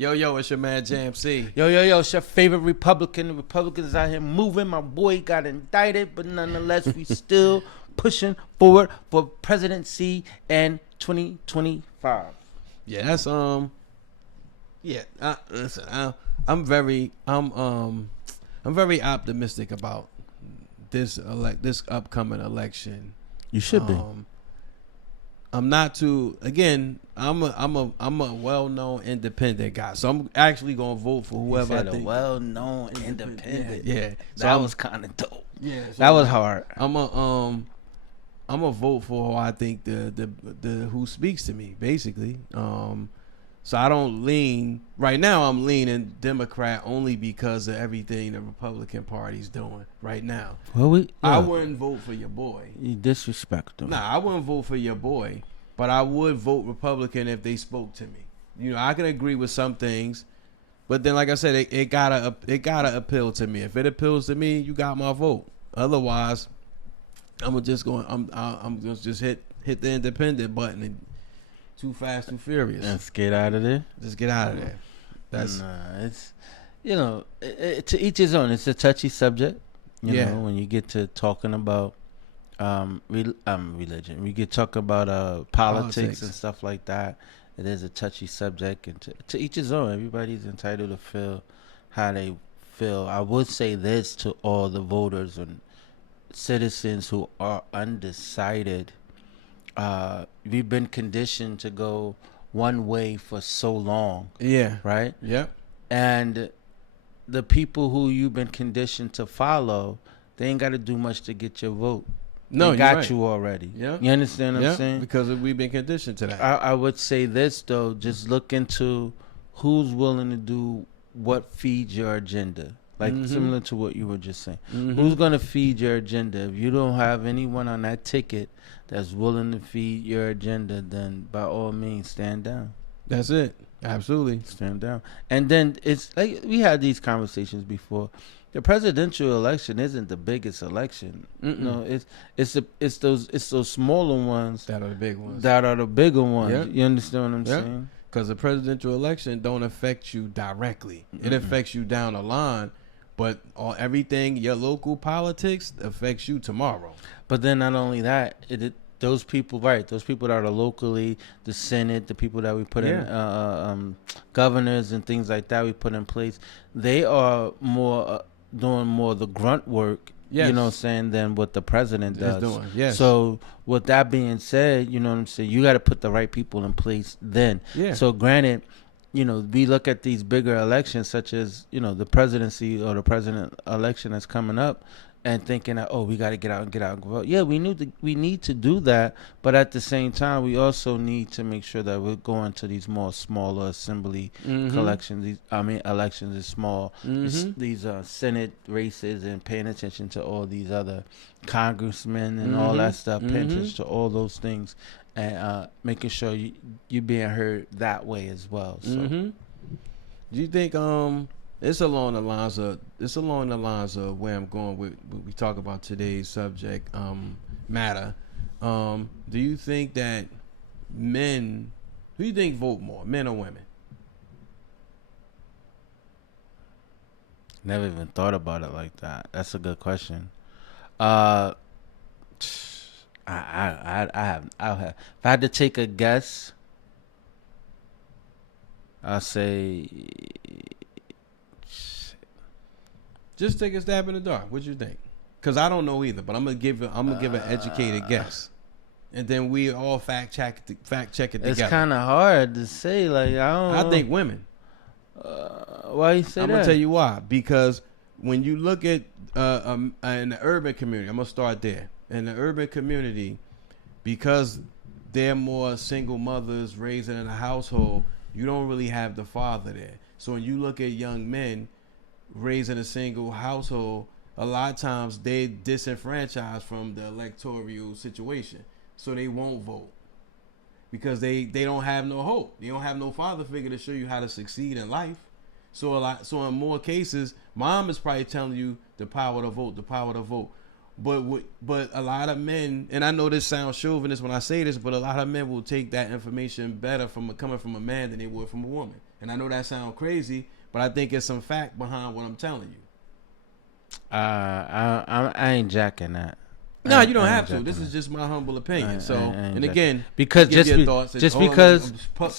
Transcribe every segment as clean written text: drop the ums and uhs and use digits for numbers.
Yo, it's your man Jam C. Yo, it's your favorite Republican. The Republicans out here moving. My boy got indicted, but nonetheless, we still pushing forward for presidency in 2025. Yeah, that's yeah. Listen, I'm very optimistic about this upcoming election. You should be. I'm not too. Again, I'm a well-known independent guy, so I'm actually gonna vote for whoever I think. A well-known independent. Yeah. So that was kind of dope. Yeah, so that was hard. I'm a vote for who I think the who speaks to me, basically. So I don't lean right now. I'm leaning Democrat only because of everything the Republican Party's doing right now. Well, I wouldn't vote for your boy. You disrespect him. Nah, I wouldn't vote for your boy, but I would vote Republican if they spoke to me. You know, I can agree with some things, but then, like I said, it gotta appeal to me. If it appeals to me, you got my vote. Otherwise, I'm gonna just hit the independent button and too fast, too furious. Let's get out of there. Just get out of there. That's it's to each his own. It's a touchy subject. You know, when you get to talking about religion, we get talk about politics and stuff like that. It is a touchy subject, and to each his own. Everybody's entitled to feel how they feel. I would say this to all the voters and citizens who are undecided. We've been conditioned to go one way for so long. Yeah. Right? Yep. And the people who you've been conditioned to follow, they ain't got to do much to get your vote. No, they got you already. Yeah. You understand what I'm saying? Because we've been conditioned to that. I would say this, though. Just look into who's willing to do what feeds your agenda. Like similar to what you were just saying. Who's going to feed your agenda? If you don't have anyone on that ticket that's willing to feed your agenda, then by all means, stand down. That's it. Absolutely. Stand down. And then it's like we had these conversations before. The presidential election isn't the biggest election. No, it's those smaller ones that are the big ones. That are the bigger ones. Yep. You understand what I'm saying? Because the presidential election don't affect you directly. It affects you down the line. But everything, your local politics affects you tomorrow. But then not only that, those people that are locally, the Senate, the people that we put in, governors and things like that we put in place, they are more doing more of the grunt work, you know what I'm saying, than what the president does. Doing. Yes. So with that being said, you know what I'm saying, you got to put the right people in place then. Yeah. So granted, you know, we look at these bigger elections such as, you know, the presidency or the president election that's coming up and thinking that, we got to get out and vote. Yeah, we need to do that. But at the same time, we also need to make sure that we're going to these smaller assembly elections is small. These Senate races and paying attention to all these other congressmen and all that stuff, paying attention to all those things. And making sure you're being heard that way as well. So, do you think it's along the lines of where I'm going with we talk about today's subject matter? Do you think that who do you think vote more, men or women? Never even thought about it like that. That's a good question. I have. If I had to take a guess, I'll say. Just take a stab in the dark. What you think? Because I don't know either, but I'm gonna give an educated guess, and then we all fact check it together. It's kind of hard to say. Like I think women. Why you say that? I'm gonna tell you why. Because when you look at in the urban community, I'm gonna start there. In the urban community, because they're more single mothers raising in a household, you don't really have the father there. So when you look at young men raising a single household, a lot of times they disenfranchised from the electoral situation. So they won't vote because they don't have no hope. They don't have no father figure to show you how to succeed in life. So in more cases, mom is probably telling you the power to vote. But a lot of men, and I know this sounds chauvinist when I say this, but a lot of men will take that information better coming from a man than they would from a woman. And I know that sounds crazy, but I think it's some fact behind what I'm telling you. I ain't jacking that. No, you don't I ain't have to. jacking This is that. just my humble opinion. I So, ain't and jacking. again, Because give just your be- thoughts. just Hold on, because-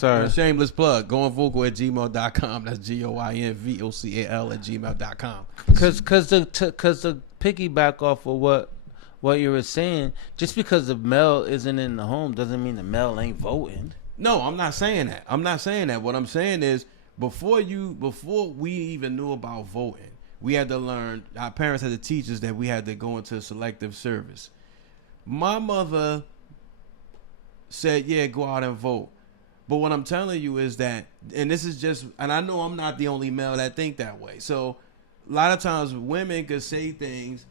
a shameless plug. Goingvocal@gmail.com. That's GOINVOCAL@gmail.com. Cause the piggyback off of what you were saying, just because the male isn't in the home doesn't mean the male ain't voting. No, I'm not saying that. I'm not saying that. What I'm saying is before we even knew about voting, we had to learn. Our parents had to teach us that we had to go into selective service. My mother said, "Yeah, go out and vote." But what I'm telling you is that, and this is just, and I know I'm not the only male that think that way. So a lot of times women could say things,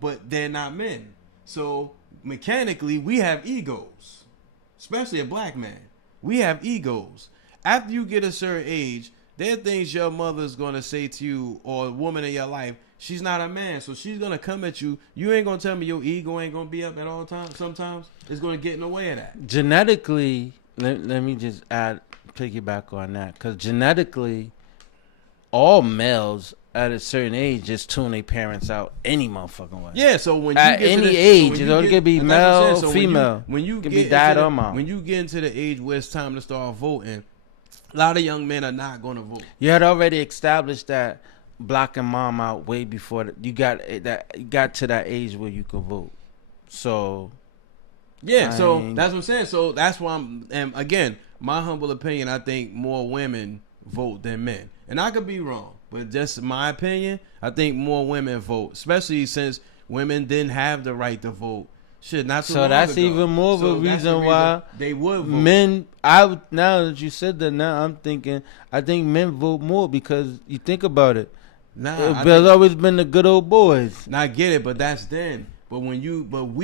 but they're not men. So mechanically, we have egos, especially a black man. We have egos. After you get a certain age, there are things your mother's going to say to you or a woman in your life. She's not a man, so she's going to come at you. You ain't going to tell me your ego ain't going to be up at all times. Sometimes it's going to get in the way of that. Genetically, let me just piggyback on that, because genetically, all males at a certain age just tune their parents out any motherfucking way. Yeah, so when you At get any to the, age, so it don't get be that's what I'm saying. male, So female. when you Can get be dad into or the, mom. when you get into the age where it's time to start voting, a lot of young men are not going to vote. You had already established that blocking mom out way before you got to that age where you could vote. So Yeah, so I- that's what I'm saying. So that's why and again, my humble opinion, I think more women vote than men. And I could be wrong, but just my opinion, I think more women vote, especially since women didn't have the right to vote. Shit, not too So long that's ago. even more of a So that's the reason why they would vote. men, now that you said that, now I'm thinking, I think men vote more because you think about it. Nah, There's always been the good old boys. I get it, but that's then. But we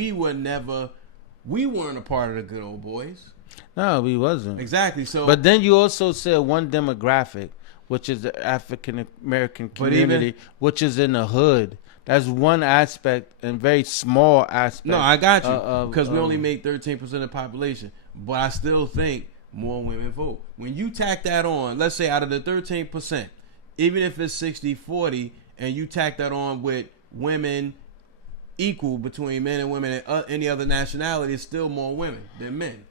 weren't a part of the good old boys. No, we wasn't. Exactly. So, But then you also said one demographic, which is the African American But even- community, which is in the hood. That's one aspect and very small aspect. no, I got you of- because we of- only make 13% of the population, but I still think more women vote. When you tack that on, let's say out of the 13%, even if it's 60-40, and you tack that on with women equal between men and women and any other nationality, it's still more women than men.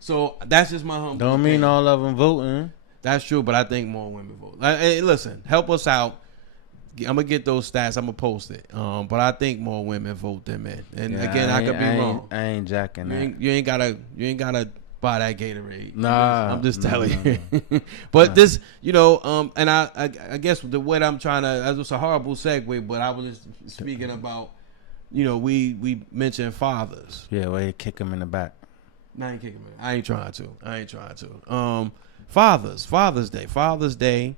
So that's just my humble Don't opinion. mean all of them voting. That's true, but I think more women vote. Hey, listen, help us out. I'm gonna get those stats. I'm gonna post it. But I think more women vote than men. And Yeah, again, I could be wrong. I ain't jacking You that. ain't gotta buy that Gatorade. Nah, I'm just no, telling no, you. But this, and I guess the way I'm trying to, that was a horrible segue. But I was just speaking about, we mentioned fathers. Yeah, well, you kick him in the back. No, I ain't kicking it. I ain't trying to. Father's Day.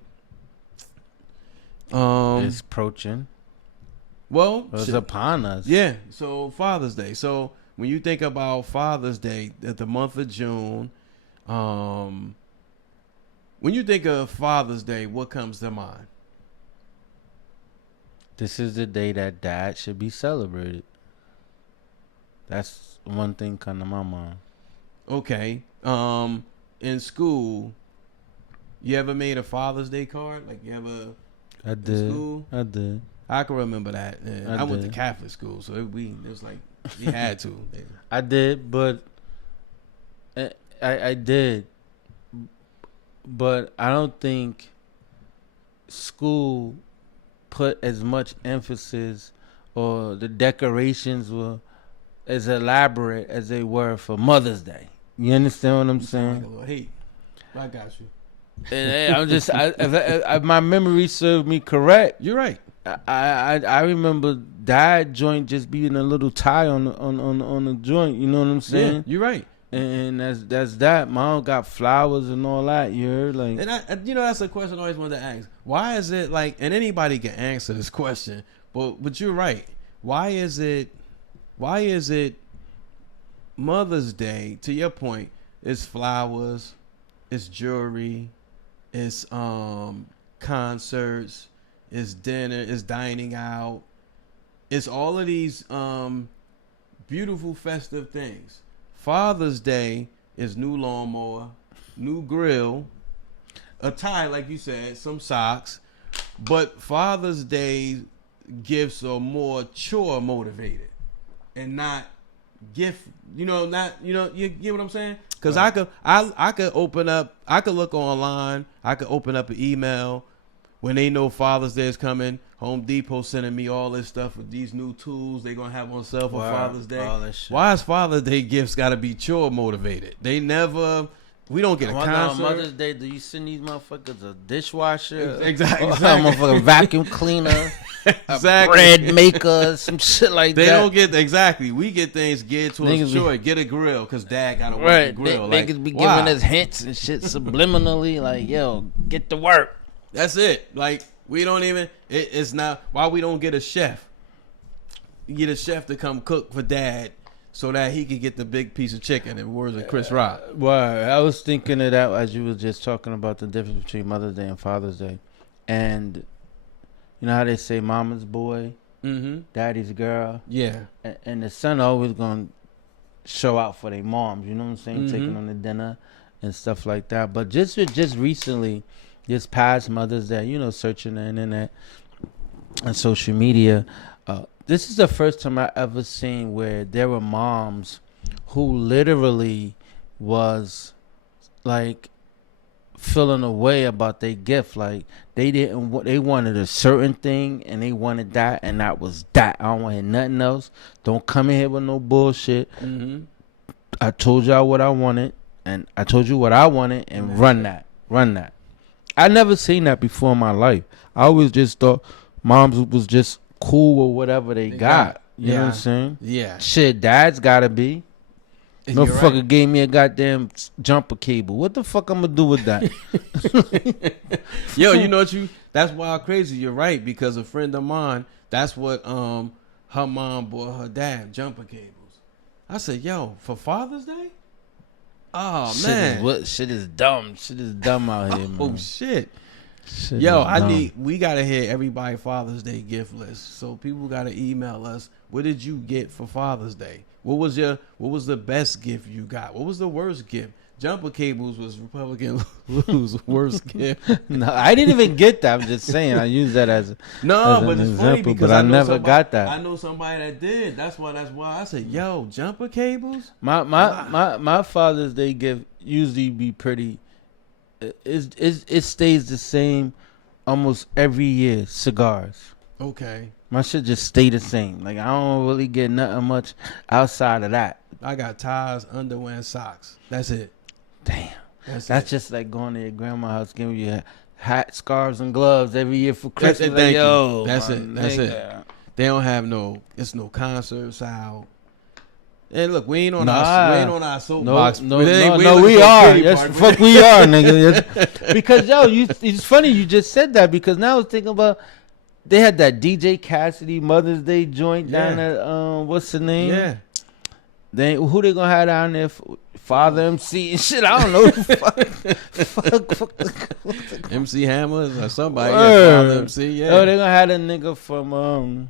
It's approaching. Well, It's shit. upon us. Yeah. So Father's Day. So when you think about Father's Day, at the month of June, when you think of Father's Day, what comes to mind? This is the day that dad should be celebrated. That's one thing come to my mind. Okay. In school, you ever made a Father's Day card? Like you ever? I did. school? I did. I can remember that. Yeah. I I went to did. Catholic school, so it was like you had to. I did, but I did. But I don't think school put as much emphasis, or the decorations were as elaborate as they were for Mother's Day. You understand what I'm Like a saying? little hate. I got you. And I'm just, if my memory served me correct, You're right. I remember dad joint just being a little tie on the joint. You know what I'm Yeah, saying? you're right. And that's that. Mom got flowers and all that. You heard, like, And that's a question I always wanted to ask. Why is it like, and anybody can answer this question, but you're right. Why is it Mother's Day, to your point, it's flowers, it's jewelry, it's concerts, it's dinner, it's dining out, it's all of these beautiful festive things. Father's Day is new lawnmower, new grill. a tie, like you said, some socks. But Father's Day gifts are more chore motivated and not gift. You get what I'm saying? Because I could open up, I could look online, I could open up an email when they know Father's Day is coming. Home Depot sending me all this stuff with these new tools they gonna have on sale for Father's Day. All that shit. Why is Father's Day gifts gotta be chore motivated? They never. We don't get a On concert. Mother's Day, do you send these motherfuckers a dishwasher? Exactly. A motherfucking vacuum cleaner, a bread maker, some shit like They that. don't get exactly. We get things geared towards Niggas sure. Get a grill because Dad got to work Right, the grill. niggas be giving us hints and shit subliminally, like, yo, get to work. That's it. Like we don't even. It's not why we don't get a chef. You get a chef to come cook for Dad so that he could get the big piece of chicken. In words of Chris Rock. Well, I was thinking of that as you were just talking about the difference between Mother's Day and Father's Day, and you know how they say mama's boy, daddy's girl. Yeah. And the son always gonna show out for their moms. You know what I'm saying? Mm-hmm. Taking them to dinner and stuff like that. But just recently, this past Mother's Day, you know, searching the internet and social media, this is the first time I ever seen where there were moms who literally was like feeling a way about their gift. Like they wanted a certain thing and they wanted that, and that was that. I don't want nothing else. Don't come in here with no bullshit. I told y'all what I wanted, and I told you what I wanted, and run that. I never seen that before in my life. I always just thought moms was just cool with whatever they got. You know what I'm saying? Yeah. Shit, dad's gotta be. No You're fucker right. gave me a goddamn jumper cable. What the fuck I'm gonna do with that? Yo, you know what that's wild crazy. You're right, because a friend of mine, that's what her mom bought her dad, jumper cables. I said, yo, for Father's Day? Oh man. Shit is dumb. Shit is dumb out here, man. Oh shit. Shit Yo, is dumb. we gotta hear everybody Father's Day gift list. So people gotta email us. What did you get for Father's Day? What was the best gift you got? What was the worst gift? Jumper cables was Republican Lou's worst gift. No, I didn't even get that. I'm just saying. I use that as an But it's funny example, because but I know never somebody- got that. I know somebody that did. That's why I said, yo, jumper cables? My Father's Day gift usually be pretty. It stays the same almost every year. Cigars. Okay. My shit just stay the same. Like I don't really get nothing much outside of that. I got ties, underwear, and socks. That's it. Damn. That's That's it. just like going to your grandma's house, giving you hat, scarves, and gloves every year for That's Christmas. it, thank you. Yo, That's my it. That's it. nigga. They don't have it's no concerts out. And look, we ain't on Nah. our soapbox. No, We we are. Yes, Yes, the fuck we are, nigga. Because yo, it's funny you just said that because now I was thinking about they had that DJ Cassidy Mother's Day joint down Yeah. at what's the name? Yeah. Who they gonna have down there? Father MC and shit. I don't know. fuck. MC Hammers or somebody. Word. Yeah, Father MC. Yeah. Oh, they gonna have a nigga from a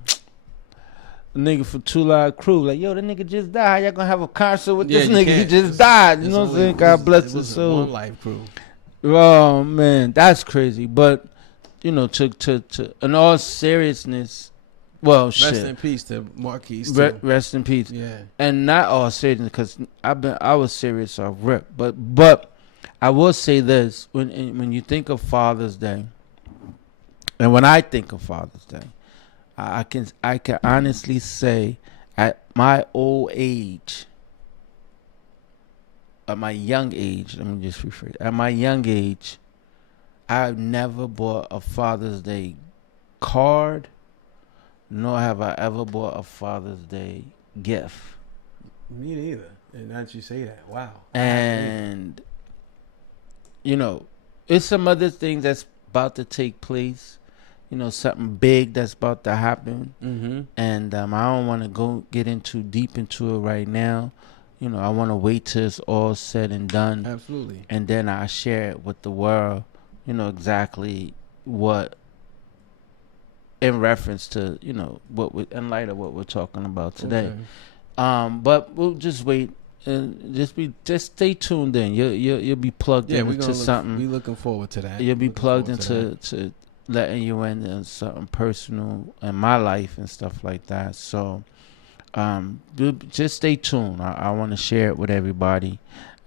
nigga from Two Live Crew. Like, yo, that nigga just died. How y'all gonna have a concert with this you nigga? He can't. just died. You It's know what I'm only- saying? God bless it his was a soul. One Life Crew. Oh man, that's crazy. But you know, to in all seriousness, well, Rest shit. in peace to Marquise. Too. Rest in peace. Yeah. And not all seriousness, because I was serious off rip. But I will say this: when you think of Father's Day, and when I think of Father's Day, I can honestly say, at my old age, at my young age, let me just rephrase. At my young age, I've never bought a Father's Day card, nor have I ever bought a Father's Day gift. Me neither. And now that you say that, wow. And you know, it's some other things that's about to take place. You know, something big that's about to happen. Mm-hmm. And I don't want to get into deep into it right now. You know, I want to wait till it's all said and done, Absolutely. and then I share it with the world. You know exactly what, in reference to in light of what we're talking about today. Okay. But we'll just wait and just stay tuned in. You'll be plugged into something. We looking forward to that. You'll be plugged into to letting you in something personal in my life and stuff like that. So, just stay tuned. I want to share it with everybody.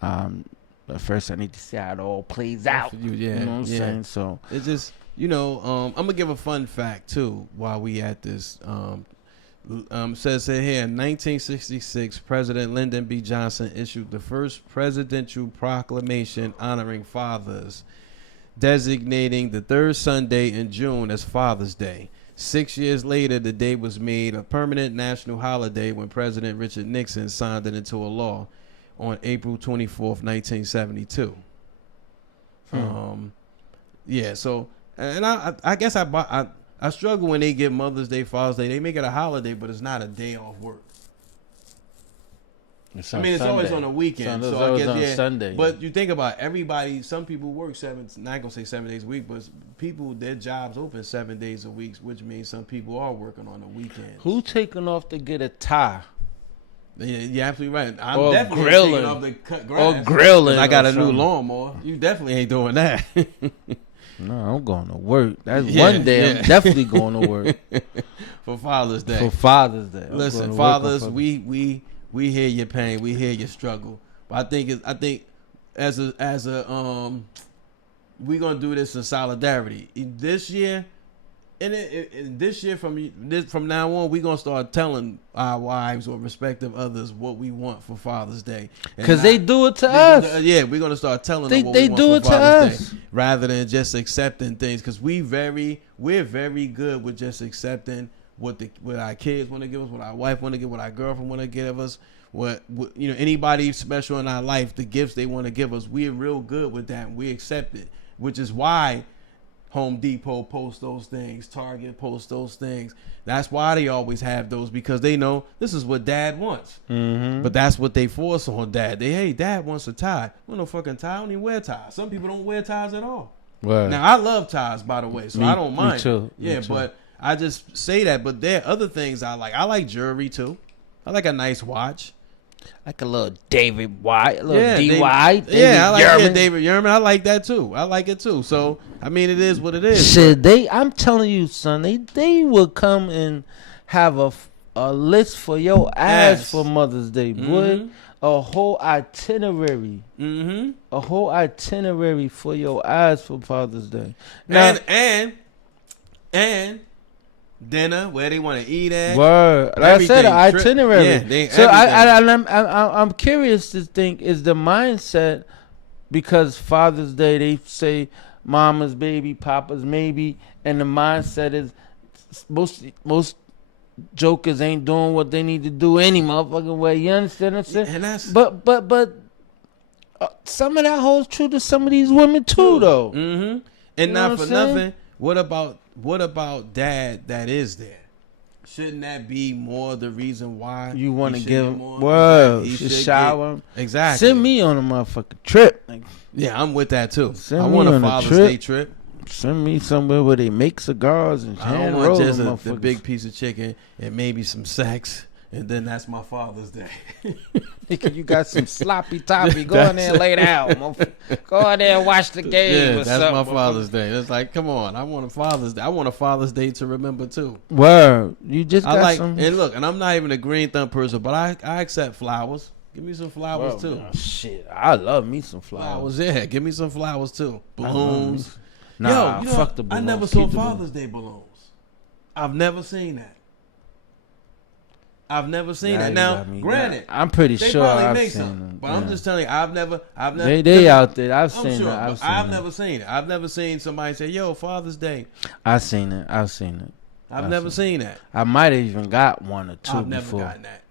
But first, I need to see how it all plays out. You know what I'm saying? So it's just, I'm gonna give a fun fact too while we at this. Says it here in 1966, President Lyndon B. Johnson issued the first presidential proclamation honoring fathers, designating the third Sunday in June as Father's Day. 6 years later, the day was made a permanent national holiday when President Richard Nixon signed it into a law on April 24th, 1972. So, and I guess I struggle when they get Mother's Day, Father's Day. They make it a holiday, but it's not a day off work. It's always on a weekend. So I guess, on Sunday. But you think about everybody, some people work not gonna say 7 days a week, but people, their jobs open 7 days a week, which means some people are working on the weekends. Who taking off to get a tie? Yeah, you're absolutely right. I'm or definitely grilling. taking off to cut grass. Or grilling. I got a new lawnmower. You definitely ain't doing that. No, I'm going to work. That's one day I'm definitely going to work. For Father's Day. For Father's Day. Listen, fathers, we hear your pain, we hear your struggle. But I think as a we're gonna do this in solidarity. This year, this year from now on, we're gonna start telling our wives or respective others what we want for Father's Day. Because they do it to us. We're gonna start telling them what we want for Father's Day, rather than just accepting things. Because we're very good with just accepting what our kids want to give us, what our wife want to give, what our girlfriend want to give us, what anybody special in our life, the gifts they want to give us. We're real good with that. And we accept it, which is why Home Depot posts those things, Target posts those things. That's why they always have those, because they know this is what Dad wants. Mm-hmm. But that's what they force on Dad. Hey, Dad wants a tie. Well, no fucking tie. I don't even wear ties. Some people don't wear ties at all. Right. Now I love ties, by the way, so I don't mind. Me too. Yeah, but I just say that. But there are other things I like. I like jewelry too. I like a nice watch. Like a little David White, a little D.Y. I like David Yurman. I like that too. I like it too. So I mean, it is what it is. Shit, I'm telling you, son, they will come and have a list for your ass for Mother's Day, boy. A whole itinerary. Mm-hmm. A whole itinerary for your ass for Father's Day. Now, and dinner, where they want to eat at. Word. Like I said, an itinerary. So I'm curious to think, is the mindset, because Father's Day they say mama's baby, papa's maybe, and the mindset is most jokers ain't doing what they need to do any motherfucking way. You understand what I'm saying? And that's but some of that holds true to some of these women too, though. Mm-hmm. And not for nothing. What about Dad that is there? Shouldn't that be more the reason why you want to give him? Well, you should shower him. Exactly. Send me on a motherfucking trip. Yeah, I'm with that too. I want a Father's Day trip. Send me somewhere where they make cigars and hand roll. I don't want just a big piece of chicken and maybe some sex, and then that's my Father's Day. You got some sloppy toppy. Go in there and lay down. Go in there and watch the game. Yeah, that's my Father's Day. It's like, come on, I want a Father's Day. I want a Father's Day to remember too. Word, you just got some. And look, and I'm not even a green thumb person, but I accept flowers. Give me some flowers too. Shit, I love me some flowers. Yeah, give me some flowers too. Balloons. Nah, fuck the balloons. I never saw Father's Day balloons. I've never seen that. Now, granted, I'm pretty sure I've seen them. But I'm just telling you, I've never. They out there. I've seen it. I've never seen it. I've never seen somebody say, "Yo, Father's Day." I've seen it. I've never seen that. I might have even got one or two before. I've never gotten that.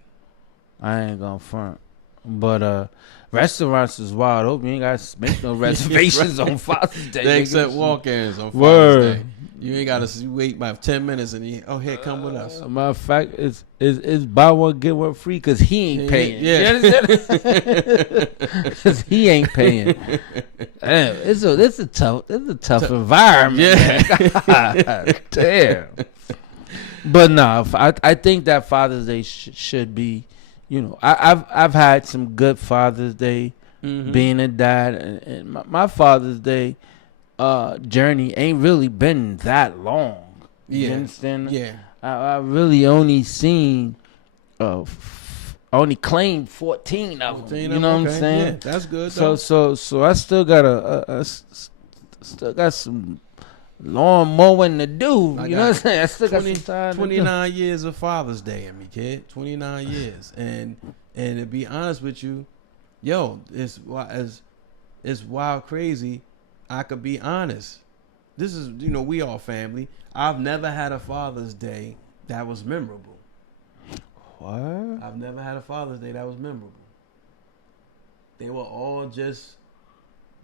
I ain't gonna front. But restaurants is wide open. You ain't got to make no reservations on Father's Day. They accept walk-ins on Father's Day. You ain't got to wait about 10 minutes and here, come with us. Matter of fact, it's buy one get one free because he ain't paying. Yeah, because he ain't paying. Damn, it's a tough environment. Yeah, damn. But no, I think that Father's Day should be you know, I've had some good Father's Day Mm-hmm. being a dad, and my Father's Day journey ain't really been that long. You Yeah. understand? Yeah. I really only seen only claimed 14 of them. 14 You of know them, what I'm okay. saying? Yeah, that's good. So Though. so I still got still got some lawn mowing to do. I You know what I'm got saying? I still 20, got some time to do. 29 years of Father's Day in me, kid. 29 years, and to be honest with you, yo, it's wild crazy. I could be honest. This is, we all family. I've never had a Father's Day that was memorable. What? I've never had a Father's Day that was memorable. They were all just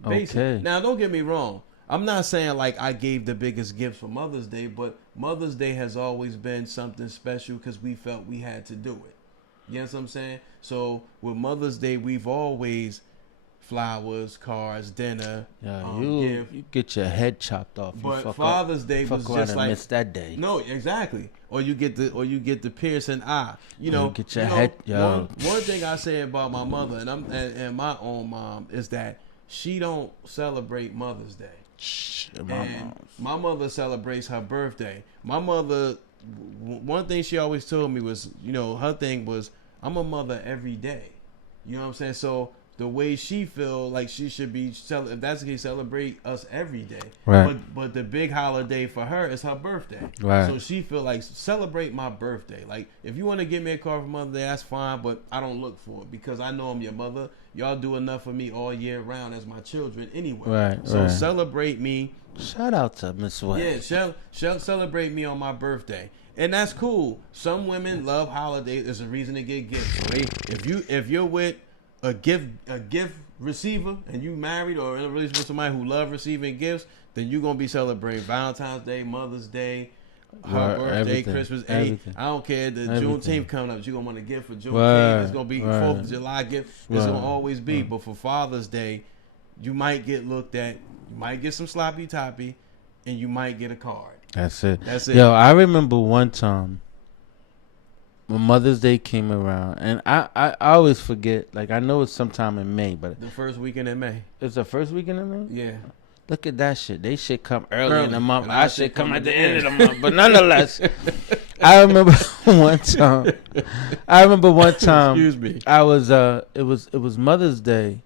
basic. Okay. Now, don't get me wrong. I'm not saying like I gave the biggest gift for Mother's Day, but Mother's Day has always been something special because we felt we had to do it. You know what I'm saying? So with Mother's Day, we've always flowers, cards, dinner, Yeah, gift. you get your head chopped off. But Father's Day was just like miss that day. no, exactly. Or you get the piercing eye. You know, get your head. Yo. One thing I say about my mother and my own mom is that she don't celebrate Mother's Day. My mother celebrates her birthday. My mother, one thing she always told me was, her thing was, I'm a mother every day. You know what I'm saying? So the way she feel like she should be, if that's the case, celebrate us every day. Right. But the big holiday for her is her birthday. Right. So she feel like celebrate my birthday. Like if you want to give me a card for Mother's Day, that's fine. But I don't look for it because I know I'm your mother. Y'all do enough for me all year round as my children anyway. Right. So right. celebrate me. Shout out to Miss West. Yeah, celebrate me on my birthday. And that's cool. Some women love holidays. There's a reason to get gifts. So if you're with a gift receiver and you married or in a relationship with somebody who love receiving gifts, then you're gonna be celebrating Valentine's Day, Mother's Day, her birthday, everything, Christmas, everything. I don't care. The Everything. Juneteenth coming up, you're gonna want a gift for Juneteenth. Word, It's gonna be word. 4th of July gift. It's Word, gonna always be. word. But for Father's Day, you might get looked at. You might get some sloppy toppy, and you might get a card. That's it. That's it. Yo, I remember one time when Mother's Day came around, and I always forget. Like I know it's sometime in May, but The first weekend in May. it's the first weekend in May. Yeah. Look at that shit. They should come early in the month. And I our should shit come come at at the the end of end. the month. But nonetheless, I remember one time. Excuse me. I was it was Mother's Day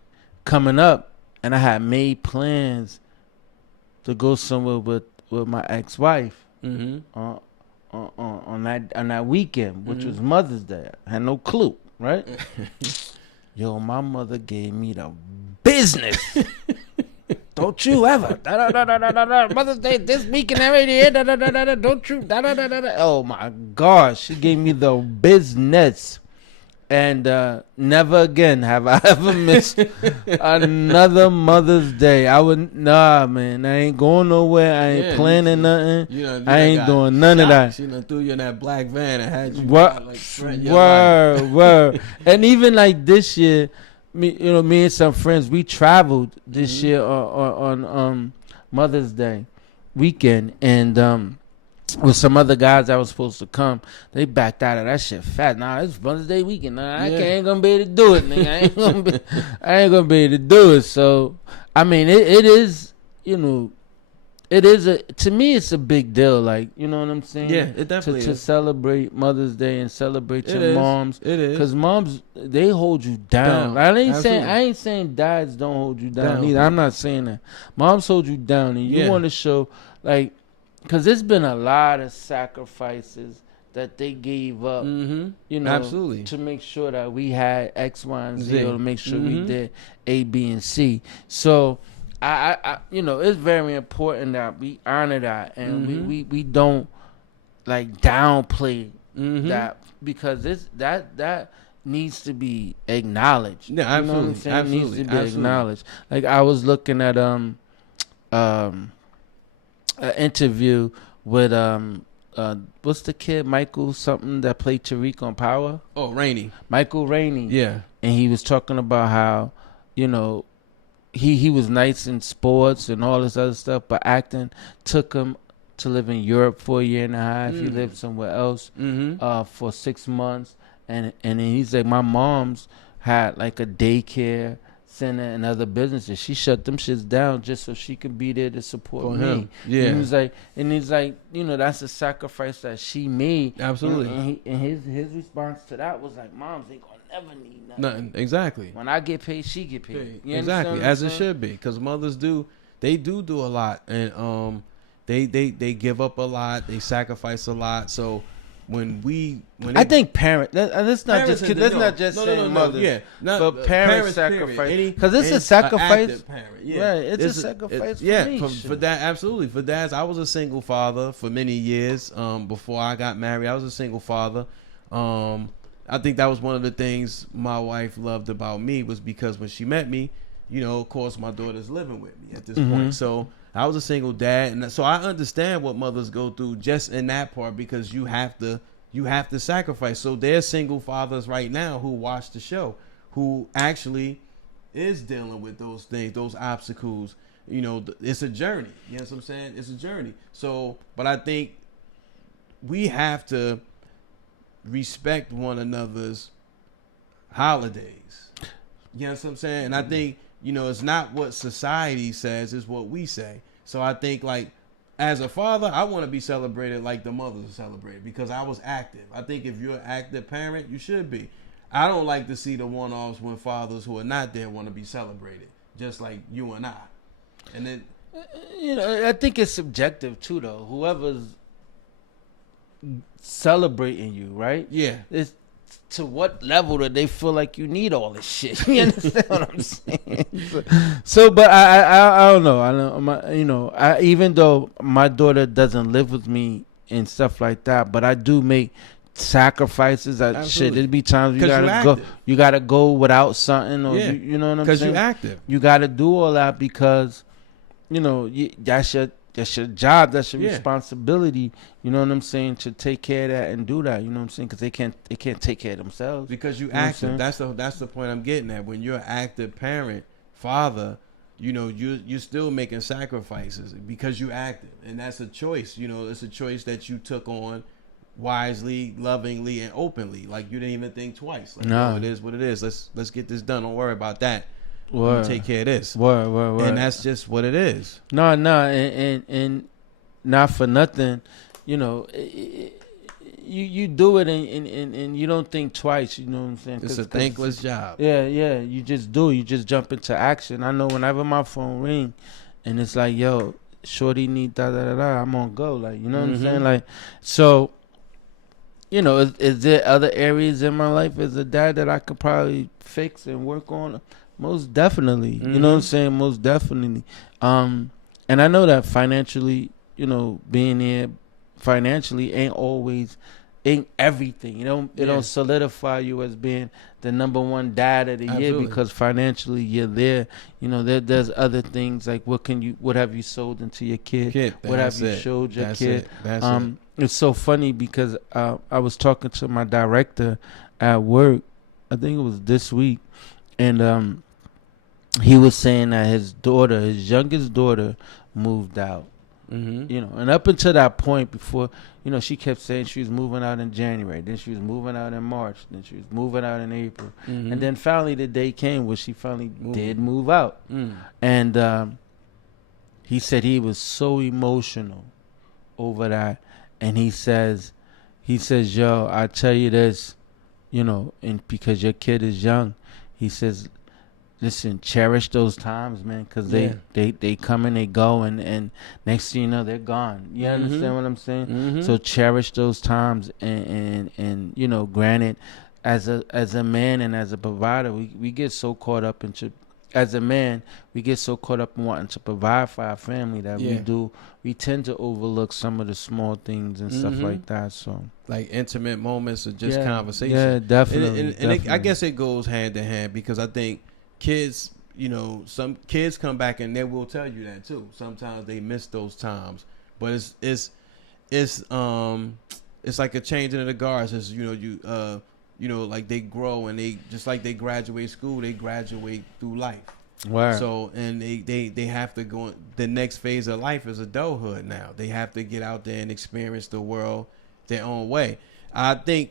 coming up, and I had made plans to go somewhere with my ex-wife Mm-hmm. on that weekend, which was Mother's Day. I had no clue, right? Yo, my mother gave me the business. Don't you ever Mother's Day this weekend already. Don't you Oh my gosh, she gave me the business. And never again have I ever missed another Mother's Day. Man. I ain't going nowhere. I ain't planning nothing. I ain't doing none of that. She done threw you in that black van and had you What? like threaten your life. Word. And even like this year, me and some friends, we traveled this year on Mother's Day weekend, and with some other guys that was supposed to come, they backed out of that shit fat. Nah, it's Mother's Day weekend. Nah, I ain't gonna be able to do it, nigga. I ain't gonna be able to do it. So, I mean, it is, to me, it's a big deal. Like, you know what I'm saying? Yeah, it definitely to is. celebrate Mother's Day and celebrate It your is. moms. It is. Cause moms, they hold you down. Down. I Absolutely. ain't saying dads don't hold you down Down. either. I'm not saying that. Moms hold you down, and you Yeah. want to show, like, cause there's been a lot of sacrifices that they gave up. Mm-hmm. You know, Absolutely. to make sure that we had X, Y, and Z, Z. or to make sure we Mhm. did A, B, and C. So, I it's very important that we honor that, and Mhm. we don't like downplay Mm-hmm. that, because that needs to be acknowledged. Yeah, You know what I'm absolutely. saying? It needs to Absolutely. be Absolutely. acknowledged. Like I was looking at an interview with what's the kid, Michael something, that played Tariq on Power? Oh, Rainy. Michael Rainey. Yeah. And he was talking about how, he was nice in sports and all this other stuff, but acting took him to live in Europe for a year and a half. He lived somewhere else Mm-hmm. for 6 months, and then he's like, my mom's had like a daycare center and other businesses. She shut them shits down just so she could be there to support For me. him. Yeah. And he's like, that's a sacrifice that she made. Absolutely. And his response to that was like, moms ain't gonna never need Nothing. Exactly. When I get paid, she get paid. You Exactly. As it should be, because mothers do a lot, and they give up a lot, they sacrifice a lot. So I think let's not just say mothers. Yeah, but parents sacrifice, because it's a sacrifice. Yeah, it's a sacrifice. For that, absolutely. For dads, I was a single father for many years. Before I got married, I was a single father. I think that was one of the things my wife loved about me, was because when she met me, of course, my daughter's living with me at this point. So I was a single dad, and so I understand what mothers go through just in that part, because you have to sacrifice. So there's single fathers right now who watch the show, who actually is dealing with those things, those obstacles. It's a journey. You know what I'm saying? It's a journey. So, but I think we have to respect one another's holidays. You know what I'm saying? And I think, it's not what society says, it's what we say. So I think, like, as a father, I want to be celebrated like the mothers are celebrated, because I was active. I think if you're an active parent, you should be. I don't like to see the one-offs when fathers who are not there want to be celebrated, just like you and I. And then, I think it's subjective too, though. Whoever's celebrating you, right? Yeah. It's to what level do they feel like you need all this shit? You understand what I'm saying? But I don't know. Even though my daughter doesn't live with me and stuff like that, but I do make sacrifices. There'd be times you gotta go without something, or you know what I'm saying? Because you're active. You gotta do all that because that's your job, that's your responsibility, you know what I'm saying, to take care of that and do that, you know what I'm saying, because they can't take care of themselves. Because you're active. That's the point I'm getting at. When you're an active parent, father, you're still making sacrifices because you're active, and that's a choice. It's a choice that you took on wisely, lovingly, and openly. Like, you didn't even think twice. Like, no, it is what it is. Let's get this done. Don't worry about that. Take care of this. Word. And that's just what it is. No, and not for nothing, you do it and you don't think twice, you know what I'm saying? It's a thankless job. Yeah, you just do. You just jump into action. I know whenever my phone ring and it's like, yo, shorty need da, I'm on go. Like, you know what I'm saying? Like, so, is there other areas in my life as a dad that I could probably fix and work on? Most definitely. You know what I'm saying? Most definitely. And I know that financially, being here financially ain't everything. It don't solidify you as being the number one dad of the year, because financially you're there. There's other things like what have you sold into your kid? What have you showed your kid? It's so funny because I was talking to my director at work, I think it was this week, and he was saying that his youngest daughter, moved out. And up until that point, before, she kept saying she was moving out in January, then she was moving out in March, then she was moving out in April, and then finally the day came where she finally did move out. And he said he was so emotional over that, and he says, yo, I tell you this, and because your kid is young, he says, listen, cherish those times, man, because they come and they go, and next thing you know, they're gone. You understand what I'm saying? So cherish those times, and granted, as a man and as a provider, we get so caught up into, as a man, we get so caught up in wanting to provide for our family that we tend to overlook some of the small things and stuff like that. So, like intimate moments or just conversation. Yeah, definitely. And I guess it goes hand in hand, because I think kids, some kids come back and they will tell you that too. Sometimes they miss those times, but it's like a changing of the guards. It's like they grow, and they just like they graduate school, they graduate through life. Wow. So, and they have to go, the next phase of life is adulthood now. They have to get out there and experience the world their own way. I think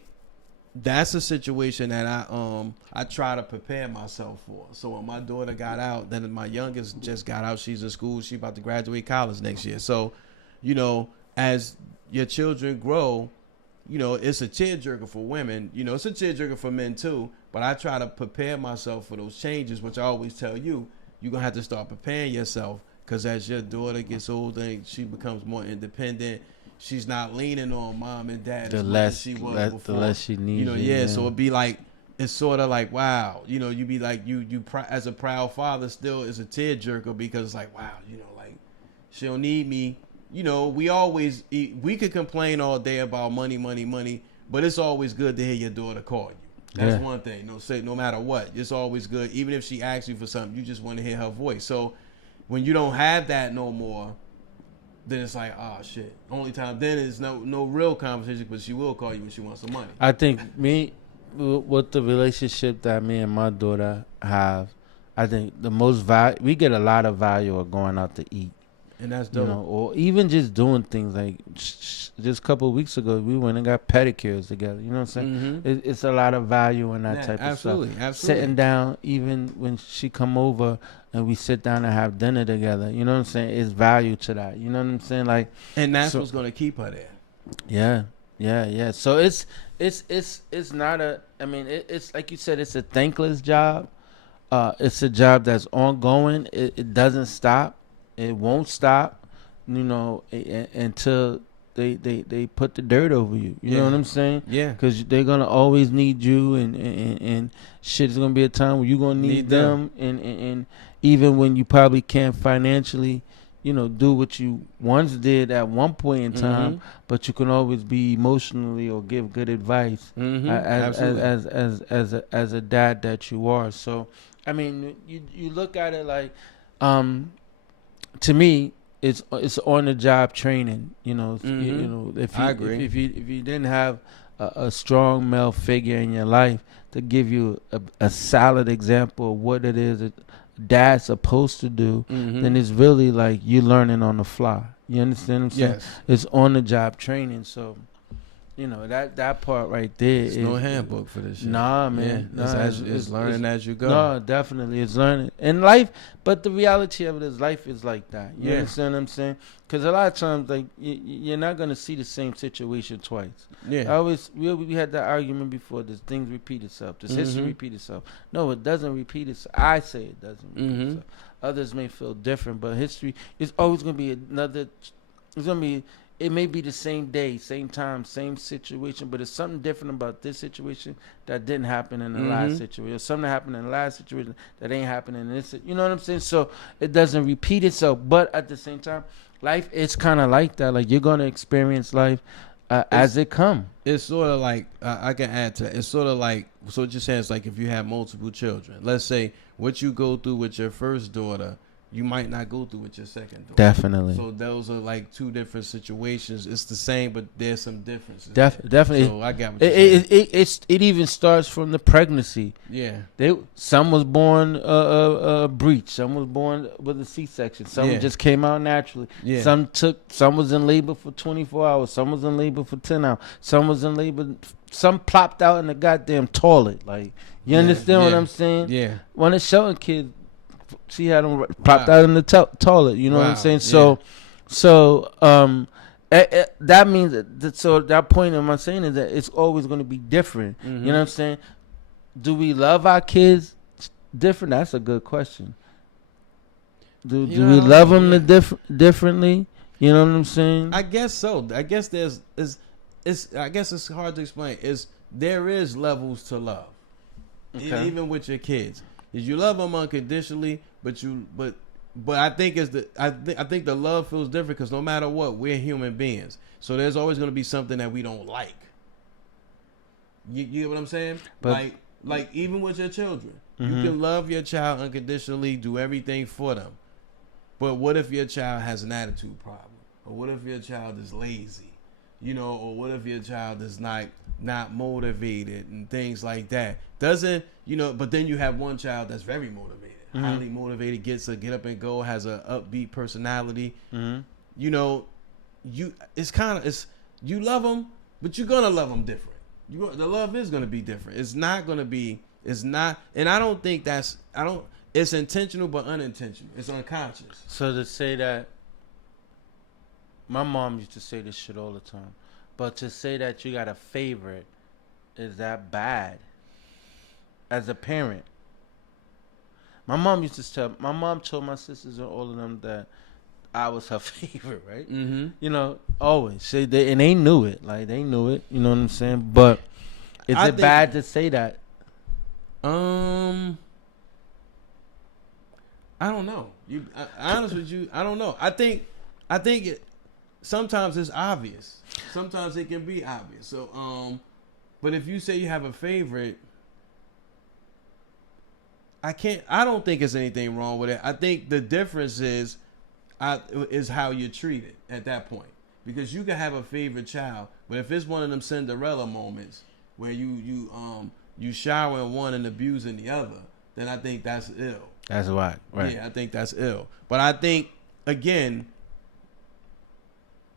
that's a situation that I try to prepare myself for. So when my daughter got out, then my youngest just got out. She's in school. She about to graduate college next year. So, you know, as your children grow, you know, it's a tearjerker for women. You know, it's a tearjerker for men too. But I try to prepare myself for those changes, which I always tell you, you're gonna have to start preparing yourself, because as your daughter gets older and she becomes more independent, she's not leaning on mom and dad as much as she was before. The less she needs. You know, yeah. So it'd be like, it's sort of like, wow, you know, you be like, as a proud father still is a tearjerker, because it's like, wow, you know, like she don't need me. You know, we could complain all day about money, but it's always good to hear your daughter call you. That's one thing. No matter what, it's always good. Even if she asks you for something, you just want to hear her voice. So when you don't have that no more, then it's like, oh shit. Only time then is no real conversation, but she will call you when she wants some money. I think with the relationship that me and my daughter have, I think the most we get a lot of value of going out to eat. And that's dope. You know, or even just doing things like just a couple of weeks ago, we went and got pedicures together. You know what I'm saying? Mm-hmm. It's a lot of value in that type of stuff. Absolutely. Sitting down, even when she come over and we sit down and have dinner together. You know what I'm saying? It's value to that. You know what I'm saying? Like, and that's what's gonna keep her there. Yeah. So it's not a. I mean, it's like you said, it's a thankless job. It's a job that's ongoing. It doesn't stop. It won't stop, you know, until they put the dirt over you. You know what I'm saying? Yeah. Because they're gonna always need you, and shit is gonna be a time where you're gonna need them, and even when you probably can't financially, you know, do what you once did at one point in time, but you can always be emotionally or give good advice as a dad that you are. So, I mean, you look at it like, to me, it's on the job training. You know, you know, I agree. If you didn't have a strong male figure in your life to give you a solid example of what it is that dad's supposed to do, then it's really like you learning on the fly. You understand what I'm saying? Yes. It's on the job training. So, you know, that part right there. There's no handbook for this shit. Nah, man. Yeah. It's learning as you go. No, definitely. It's learning. And life, but the reality of it is life is like that. You understand what I'm saying? Because a lot of times, like, you're not going to see the same situation twice. Yeah. We had that argument before. This things repeat itself. Does history repeat itself? No, it doesn't repeat itself. I say it doesn't repeat itself. Others may feel different, but history is always going to be another. It's going to be. It may be the same day, same time, same situation, but it's something different about this situation that didn't happen in the last situation. Or something that happened in the last situation that ain't happening in this. You know what I'm saying? So it doesn't repeat itself. But at the same time, life is kind of like that. Like, you're going to experience life as it come. It's sort of like, I can add to that. It's sort of like, so what you're saying is like if you have multiple children. Let's say what you go through with your first daughter, you might not go through with your second daughter. Definitely. So those are like two different situations. It's the same, but there's some differences. Definitely. So I got what you're saying. It even starts from the pregnancy. Yeah. Some was born breech. Some was born with a C-section. Some just came out naturally. Yeah. Some was in labor for 24 hours. Some was in labor for 10 hours. Some was in labor. Some plopped out in the goddamn toilet. Like, you understand what I'm saying? Yeah. One of Shelton kids, she had them popped out in the toilet. You know what I'm saying? So that means that. So that point of my saying is that it's always going to be different. You know what I'm saying? Do we love our kids different? That's a good question. Do we love them differently? You know what I'm saying? I guess so. I guess I guess it's hard to explain. There is levels to love, even with your kids. Is you love them unconditionally, but I think I think the love feels different because no matter what, we're human beings. So there's always going to be something that we don't like. You get what I'm saying? But, like even with your children, you can love your child unconditionally, do everything for them. But what if your child has an attitude problem, or what if your child is lazy, or what if your child is not motivated and things like that? But then you have one child that's very motivated, highly motivated, gets a get up and go, has a upbeat personality. You love them, but you're gonna love them different. The love is gonna be different. It's not gonna be. It's not, and I don't think that's. I don't. It's intentional but unintentional. It's unconscious. So to say that, my mom used to say this shit all the time, but to say that you got a favorite, is that bad? As a parent, my mom used to tell. My mom told my sisters and all of them that I was her favorite, right? Mm-hmm. You know, always. And they knew it. Like, they knew it. You know what I'm saying? But is it bad to say that? I don't know. Honest with you, I don't know. I think it. Sometimes it's obvious. Sometimes it can be obvious. So, but if you say you have a favorite, I don't think there's anything wrong with it. I think the difference is how you're treated at that point. Because you can have a favorite child, but if it's one of them Cinderella moments where you shower in one and abusing the other, then I think that's ill. That's right. Yeah, I think that's ill. But I think, again,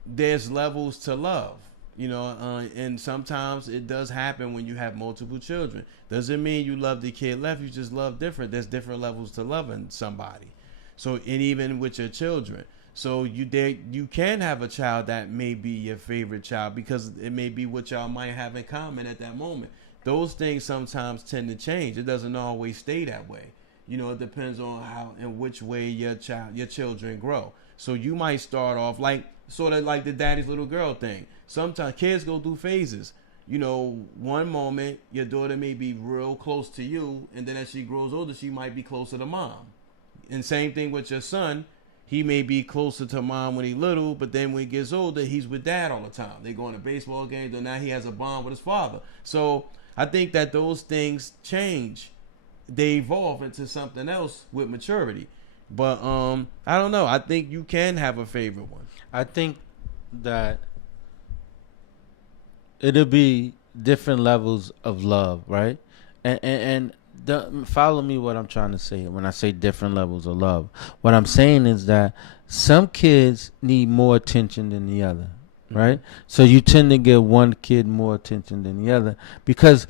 there's levels to love, and sometimes it does happen when you have multiple children. Doesn't mean you love the kid left. You just love different. There's different levels to loving somebody. So, and even with your children. So you can have a child that may be your favorite child because it may be what y'all might have in common at that moment. Those things sometimes tend to change. It doesn't always stay that way. It depends on how and which way your children grow. So you might start off sort of like the daddy's little girl thing. Sometimes kids go through phases. One moment your daughter may be real close to you, and then as she grows older, she might be closer to mom. And same thing with your son. He may be closer to mom when he's little, but then when he gets older, he's with dad all the time. They go to baseball games, and now he has a bond with his father. So I think that those things change. They evolve into something else with maturity. But I don't know. I think you can have a favorite one. I think that it'll be different levels of love, right? And follow me what I'm trying to say when I say different levels of love. What I'm saying is that some kids need more attention than the other, right? So you tend to give one kid more attention than the other because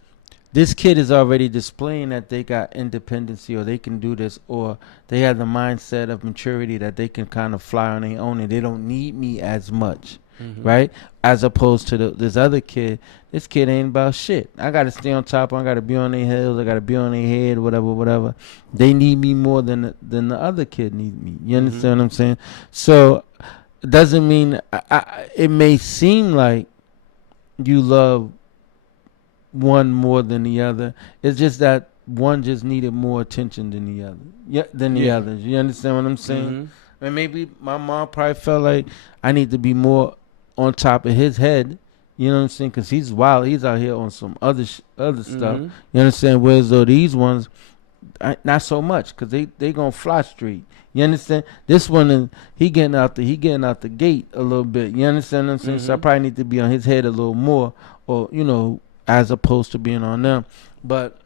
this kid is already displaying that they got independency or they can do this or they have the mindset of maturity that they can kind of fly on their own and they don't need me as much, right? As opposed to this other kid, this kid ain't about shit. I got to stay on top. I got to be on their heels. I got to be on their head, whatever. They need me more than the other kid needs me. You understand what I'm saying? So it doesn't mean it may seem like you love one more than the other. It's just that one just needed more attention than the other. Than the others. You understand what I'm saying? And maybe my mom probably felt like I need to be more on top of his head. You know what I'm saying? Because he's wild. He's out here on some other stuff. You understand? Whereas though these ones, not so much because they gonna fly straight. You understand? This one, he getting out the gate a little bit. You understand what I'm saying? So I probably need to be on his head a little more, or as opposed to being on them. But